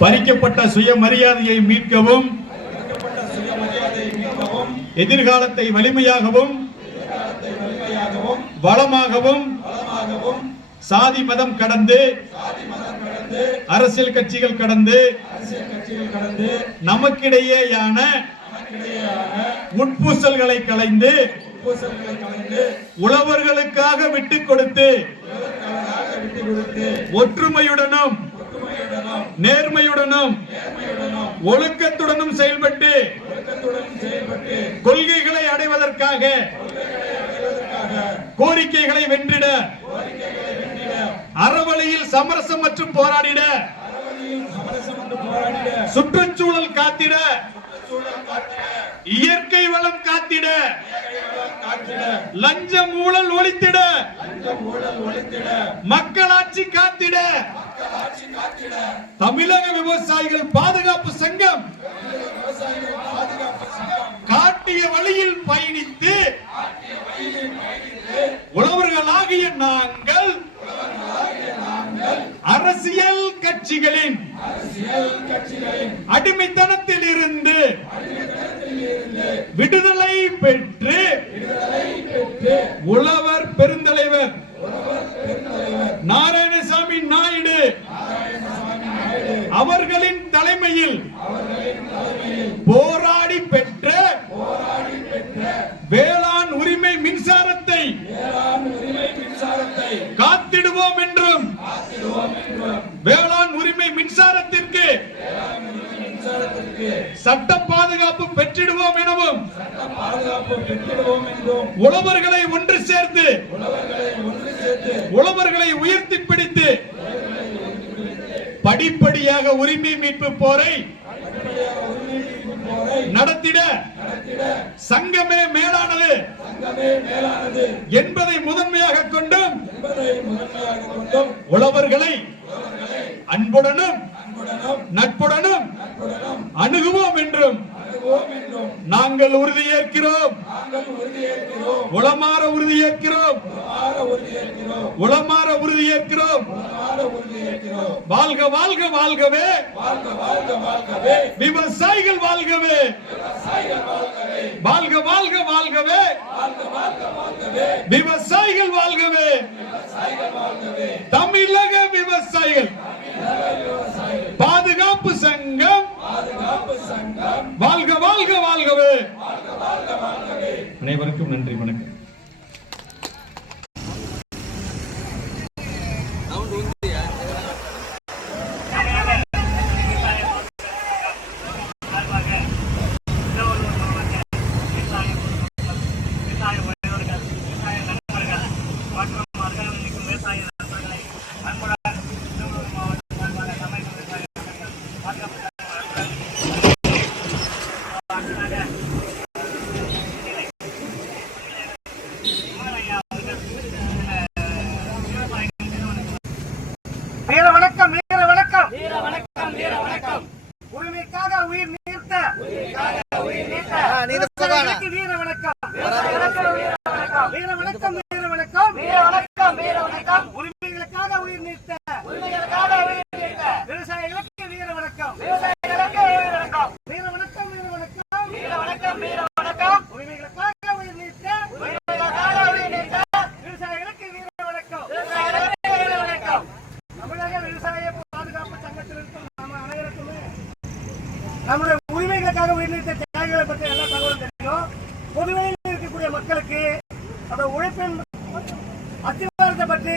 பறிக்கப்பட்ட சுயமரியாதையை மீட்கவும் எதிர்காலத்தை வலிமையாகவும் வளமாகவும் பலமாகவும் சாதி மதம் கடந்து அரசியல் கட்சிகள் கடந்து நமக்கிடையேயான உட்பூசல்களை கலைந்து உழவர்களுக்காக விட்டு கொடுத்து ஒற்றுமையுடனும் நேர்மையுடனும் ஒழுக்கத்துடனும் செயல்பட்டு கொள்கைகளை அடைவதற்காக கோரிக்கைகளை வென்றிட அறவழியில் சமரசம் மற்றும் போராடிட சுற்றுச்சூழல் காத்திட இயற்கை வளம் காத்திட லஞ்சம் ஊழல் ஒழித்திட மக்களாட்சி காத்திட தமிழக விவசாயிகள் பாதுகாப்பு சங்கம் காட்டிய வழியில் பயணித்து உழவர்களாகிய நாங்கள் அரசியல் கட்சிகளின் அடிமைத்தனத்தில் இருந்து விடுதலை பெற்று உழவு தலைமையில் போராடி பெற்ற வேளாண் உரிமை மின்சாரத்தை காத்திடுவோம் என்றும் வேளாண் உரிமை மின்சாரத்திற்கு சட்ட பாதுகாப்பு பெற்றிடுவோம் எனவும் உழவர்களை ஒன்று சேர்த்து உழவர்களை ஒன்று சேர்த்து உழவர்களை உயர்த்தி பிடித்து படிப்படியாக உரிமை மீட்பு போரை நடத்திட சங்கமே மேலானது என்பதை முதன்மையாக கொண்டும் உழவர்களை அன்புடனும் நட்புடனும் அணுகுவோம் என்றும் நாங்கள் உறுதியேற்கிறோம். உளமாற உறுதியேற்கிறோம். உளமாற உறுதியேற்கிறோம். ஆற உறுதியேற்கிறோம். வாழ்க வாழ்க வாழ்கவே. வாழ்க வாழ்க வாழ்கவே. விவசாயிகள் வாழ்கவே. வாழ்க வாழ்க வாழ்கவே. விவசாயிகள் வாழ்கவே. தமிழக விவசாயிகள் பாதுகாப்பு சங்கம் பாதுகாப்பு சங்கம் வாழ்க வாழ்க வாழ்கவே அனைவருக்கும் நன்றி வணக்கம். நம்முடைய உரிமைகளுக்காக உயிர்நீத்த தியாகிகளை பற்றி எல்லா தகவலும் தெரியும். பொதுவெளியில் இருக்கக்கூடிய மக்களுக்கு அந்த உழைப்பின் அத்திவாரத்தை பற்றி